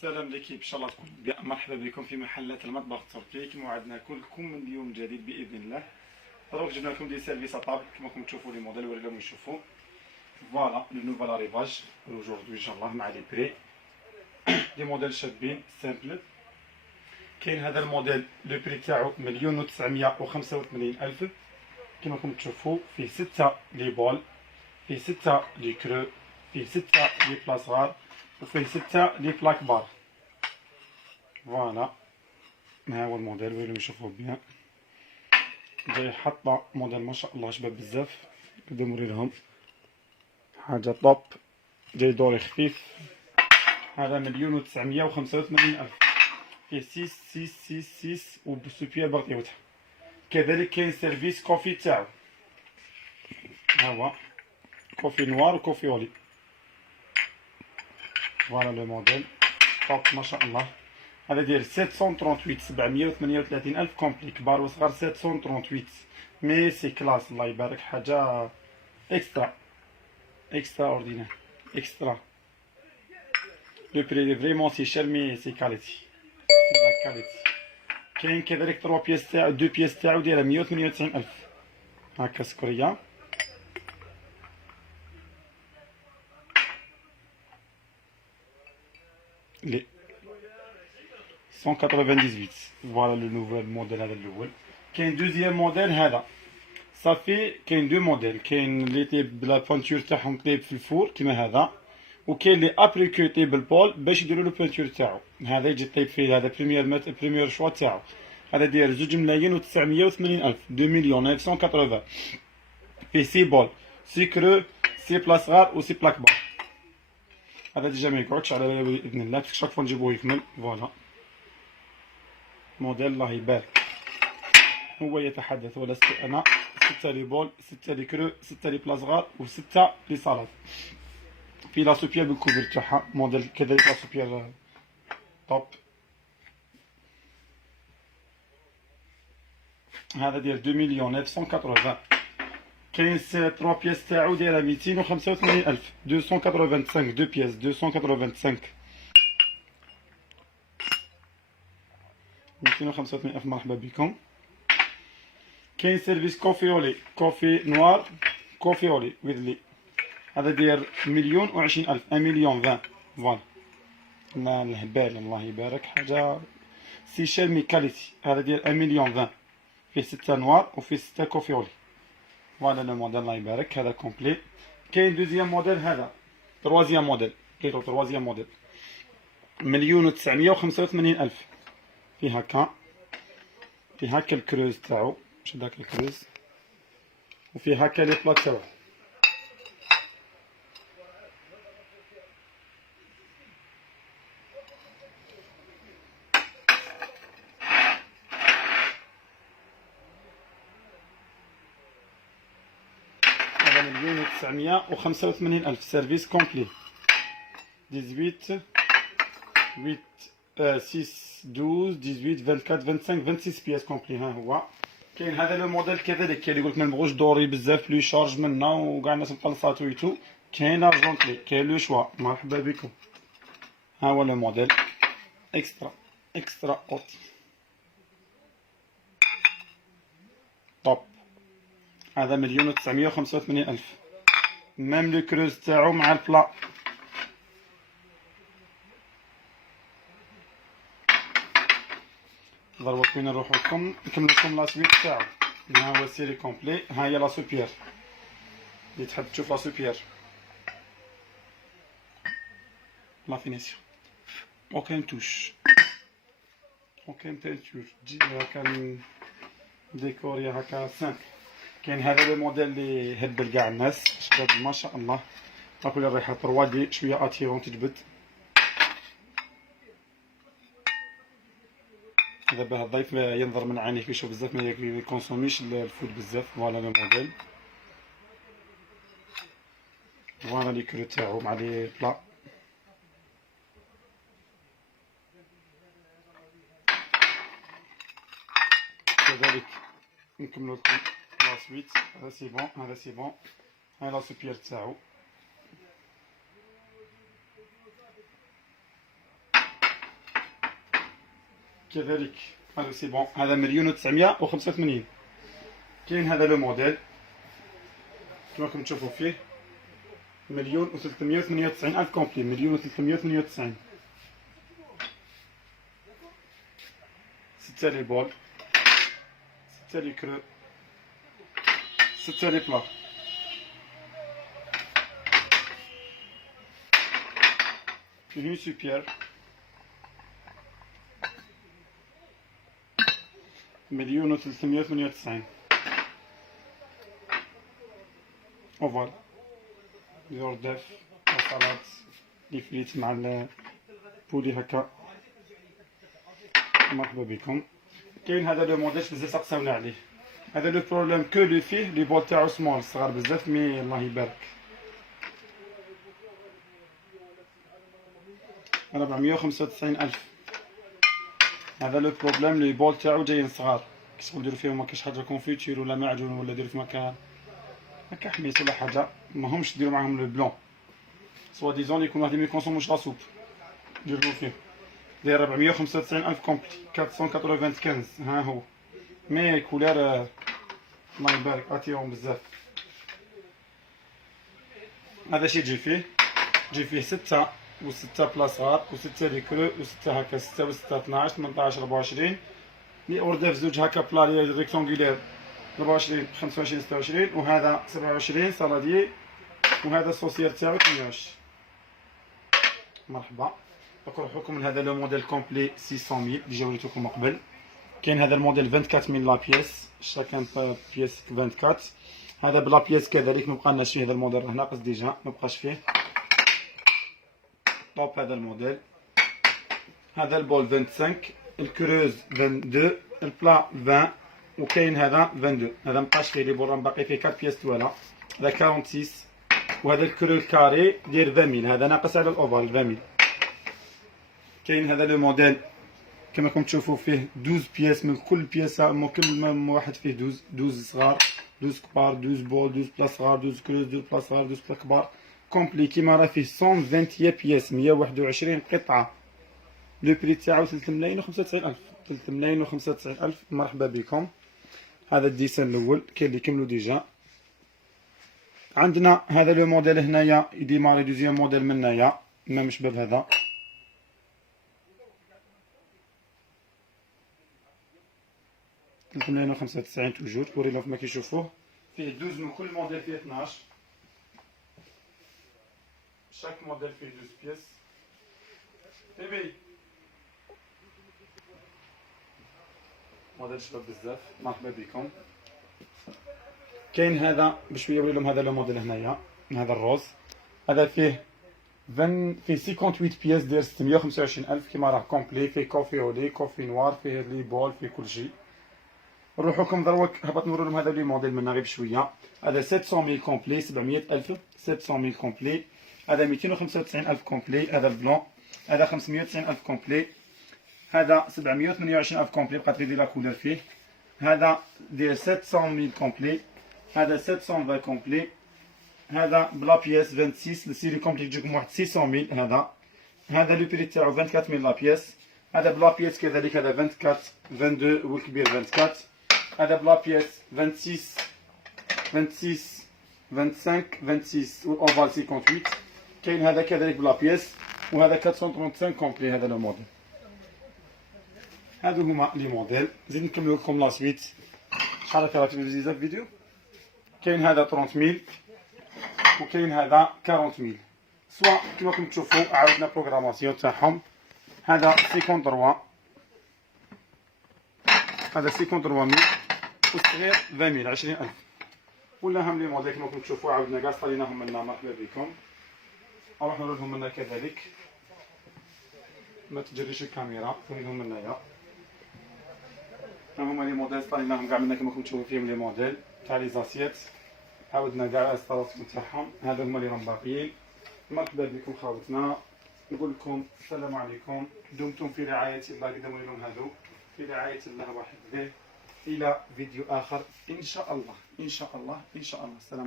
سلام ليكيب، ان شاء الله تكون بيان. مرحبا بكم في محلات المطبخ التركي. كما وعدنا كلكم من اليوم جديد باذن الله. دروك جبنا لكم دي سيرفيس طابل كما راكم تشوفوا لي موديل وريناكم يشوفوا. فوالا لو نوفال اريفاج aujourd'hui ان شاء الله مع لي بري دي موديل شابين سامبل. كاين هذا الموديل لو بري تاعو 1,985,000 كما راكم تشوفوا. فيه 6 لي بول، فيه 6 لي كرو، فيه 6 لي بلاصغار، وفيه 6 لي بلاك بار. فوالا ها هو الموديل وين نشوفوه بيان. جاي حاطه موديل ما شاء الله شباب بزاف. نبدا نوري لهم حاجه طوب. جاي دوري خفيف. هذا 1,985,000 فيه 6 وبسوبيال بغطيوتها. كذلك كاين سيرفيس كوفي تاعو، ها هو كوفي نوار وكوفي اولي. فوالا لو موديل طوب ما شاء الله. هذا ديال 738 738,000 كومبلي. كبار وصغار 738 مي سي كلاس الله يبارك. حاجه اكسترا اوردينير اكسترا. لو بري فريمون سي شير مي سي كاليتي لا كاليتي. كاين كذلك 3 بياس تاعو 2 بياس تاعو دايره 198,000 هكا سكريه. لي 198. فوالا لو نوفيل موديل هذا الاول. كاين دوزيام موديل هذا صافي. كاين دو موديل، كاين اللي طيب بلا بانتور تاعهم طيب في الفور كيما هذا، وكاين اللي ابريكو طيب بالبول باش يديروا له بانتور تاعو. هذا يجي طيب فيه، هذا بريمير شوا تاعو. هذا داير 2,980,000 2,980,000 فيه 6 بول، 6 كرو، 6 بلا صغار و 6 بلا كبار. هذا ديجا ما يقعدش على بالي باذن الله، باش شاك فوا نجيبوه يكمل. فوالا موديل الله يبارك. هو يتحدث ولست انا. 6 لي بول، 6 لي كرو، 6 لي بلا صغار و6 لي صالاد. في لا سوبيال بالكوفر تاعها موديل كذلك لا سوبيال توب. هذا ديال 2,980,000. كاين 3 بياس تاعو دايره 285,000 285 2 بياس 285 285,000. مرحبا بكم. كاين سيرفيس كوفي اولي، كوفي نوار، كوفي اولي ويذ لي. هذا داير 1,20,000 1,20,020. فوالا الهبال الله يبارك. حاجه سيشيل مي كاليتي. هذا ديال 1,20,020 فيه 6 نوار وفيه 6 كوفي اولي. فوالا لو موديل الله يبارك. هذا كومبلي. كاين دوزيام موديل هذا تروازيام موديل، بليتو تروازيام موديل 1,985,000 فيه هكا. فيه هكا الكروز تاعو، ماشي داك الكروز، وفيه هكا لي بلا تاعو. هذا 1,985,000 سيرفيس كومبلي 18 8 6 12 18 24 25 26 بياس كومبلي. ها هو. كاين هذا لو موديل كذلك. كاين اللي يقولك ما نبغوش دوري بزاف لو شارج منا وكاع الناس مقلصات ويتو. كاين ارجونتلي، كاين لو شوا. مرحبا بكم. ها هو لو موديل اكسترا اوتي توب. هذا 1,985,000 ميم لو كروز تاعو مع البلا. ضربوا وين نروحو لكم نكمل لكم لا سويت تاعو. ها هو سيري كومبلي. ها هي لا سوبيير اللي تحب تشوف لا سوبيير. لا فينيسيون اوكين توش اوكين بينتور. تجي هكا ديكوريا هكا سامبل. كاين هذا لو موديل اللي يهبل كاع الناس شباب ما شاء الله. راكو الريحه 3 دي شويه اتيرون تجبد. دابا الضيف ينظر من عينيه كيشوف بزاف ما يكونسوميش الفود بزاف. فوالا لو موديل. فوالا لي كرو تاعو مع لي بلا. كذلك نكملو لكم لا سويت. هذا سي بون هذا سي بون. هاي لا سوبيير تاعو. كذلك هذا سي بون، هذا 1,985. كاين هذا لو موديل كما راكم تشوفوا فيه 1,398,000 كومبلي، 1,398. 6 لي بول، 6 لي كرو، 6 لي بلا. Une super 1,398,000. اوفر لي اورداف السلطات لي فليت مع البولي هكا. مرحبا بكم. كاين هذا لو موديل بزاف تقساونا عليه. هذا لو بروبليم كو لو فيه لي بول تاعو سمول صغار بزاف، مي الله يبارك 495,000. هذا لو بروبليم لي بول تاعو جايين صغار، كيشغل ديرو فيهم مكاش حاجه كونفيتير ولا معجون ولا ديرو في هكا حميت ولا حاجه، ماهمش ديرو معاهم لو بلون سوا ديزون يكون واحد ميكونسوموش لا سوب ديرو فيه. داير 495,000 كومبلي 495. ها هو مي كولار الله يبارك اتيهم بزاف. هذا شي تجي فيه 6 و6 بلا صغار و6 لي كرو و6 هكا 6 و6 12 18 24 لي اورداف زوج هكا بلا لي ريكتونغولير 24 25 26 وهذا 27 سالاديي وهذا الصوصير تاعو 28. مرحبا. نروحوكم من هذا لو موديل كومبلي 600,000 اللي جاوريتوكم من قبل. كاين هذا الموديل 24,000 لا بيس، شاكان بيس 24. هذا بلا بيس كذلك مبقالناش فيه هذا الموديل راه ناقص ديجا مبقاش فيه. طوب هذا الموديل. هذا البول 25، الكروز 22، البلا 20 وكاين هذا 22. هذا مبقاش فيه لي بول راه باقي فيه 4 بيس تولا. هذا 46 وهذا الكرو الكاري داير 20,000، هذا ناقص على الاوفال 20,000. كاين هذا لو موديل كما راكم تشوفوا فيه 12 بياس، من كل بياسه من كل واحد فيه 12 صغار 12 كبار 12 بول 12 بلا صغار 12 كروز 12 بلا صغار 12 بلا كبار كومبلي كيما راه فيه 120 بياس 121 قطعه. لو بري تاعو 3,95,000 3,95,000. مرحبا بكم. هذا الديسان الاول كاين اللي كملوا ديجا. عندنا هذا لو موديل هنايا يديماري دوزيام موديل من هنايا ميم شباب هذا 395 توجور. ورينا كما كيشوفوه فيه 12 من كل موديل فيه 12. شاك موديل فيه 12 بياس. بيبي موديل شباب بزاف. مرحبا بكم. كاين هذا بشويه نوري لهم هذا لو موديل هنايا هذا الروز. هذا فيه 58 بياس داير 625,000 كيما راه كومبلي. فيه كوفي اولي كوفي نوار فيه لي بول فيه كلشي. نروحوكم دروك هبط نوري لهم هذا لي موديل من غير بشويه. هذا 700,000 كومبلي 700,000 700,000 كومبلي. هذا 295,000 كومبلي. هذا البلون. هذا 590,000 كومبلي. هذا 728,000 كومبلي بقات غير لا كولور فيه. هذا داير 700,000 كومبلي. هذا 720 كومبلي. هذا بلا بياس 26 السيري كومبلي تجيكم واحد 600,000. هذا لو بري تاعو 24,000 لا بياس. هذا بلا بياس كذلك هذا 24 22 والكبير 24. هذا بلا بياس 26 26 25 26 والاوفال 58. كاين هذا كذلك بلا بياس وهذا 435 كومبلي. هذا لو موديل. هادو هما لي موديل. نزيد نكملو لكم لا سويت. شحال راك راه بزاف فيديو. كاين هذا 30,000 وكاين هذا 40,000. سوا كيما راكم تشوفوا عاودنا بروغراماسيون تاعهم. هذا 53. هذا 53,000 والصغير 20,000 20,000. ولا هم لي موديل كيما راكم تشوفوا عاودنا كاع صاليناهم منا. مرحبا بكم. نروح نوريلهم منا كذلك. ما تجريش الكاميرا نوريلهم منايا. هما لي موديل صاليناهم كاع منا كيما راكم تشوفوا فيهم لي موديل تاع لي زاسيت. عاودنا كاع الصالات تاعهم. هذا هما اللي راهم باقيين. مرحبا بكم خاوتنا. نقول لكم السلام عليكم. دمتم في رعاية الله. قدموا لهم هذو في رعاية الله وحده. إلى فيديو آخر إن شاء الله إن شاء الله إن شاء الله. السلام.